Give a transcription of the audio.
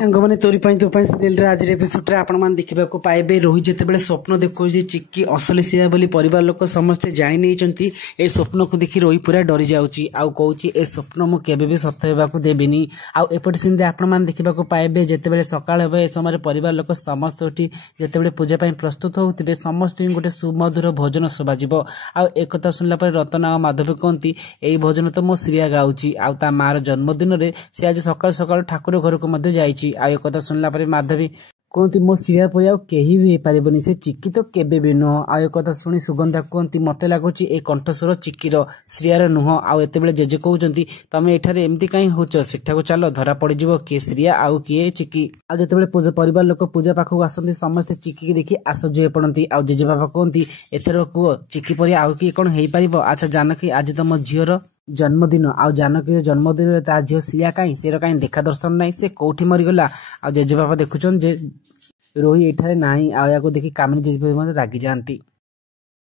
सांगने तोरी तो सीरियल आज एपिसोड आपण देखा पाइबे रोहित जितेबाला स्वप्न देखो चिक्की असली सिया बोली परिवार लोक समस्ते जानी नहीं ए स्वप्न को देखी रोहित पूरा डरी जाऊँगी कौच ए स्वप्न मुझे भी सत होगा देविनी आउटे सीन आपण देखा पाइबे जितेबाला सकाल हे समय परिवार लोक समस्त उठी जितेबाला पूजापी प्रस्तुत होते समस्त गोटे सुमधुर भोजन शोभाज एक शुणला रतन आ माधवी कहती यही भोजन तो मो श्रिया गाँची आ मार जन्मदिन में सी आज सकाल सकाल ठाकुर घर को जाइए आ शुणला माधवी कहती मो श्रिया परी आही भी पारबनी से चिक्की तो केबे भी नुह आ शुणी सुगंधा कहती मत लगुच ए कंठस्वर चिक्कीर श्रियार नुह आते जेजे कहते तुम एठारे एमती कहीं होच सेठा चल धरा पड़ किए श्रिया आउ किए चिक्की आते परिवार लोक पूजा पाखक आसती समस्ते चिक्की की देखी आश्चर्य पड़ती आ जेजे बाबा कहती एथर कह चिक्की परी आउ किए कौन हो पार अच्छा जानकी आज तुम झीर जन्मदिन आ जानकी जन्मदिन ता झील श्रिया कहीं से कहीं देखा दर्शन ना से कौटी मरीगला आ जेजे बाबा देखुन जे रोही एठारे ना आ देखी कामिनी जेजे रागी जाती।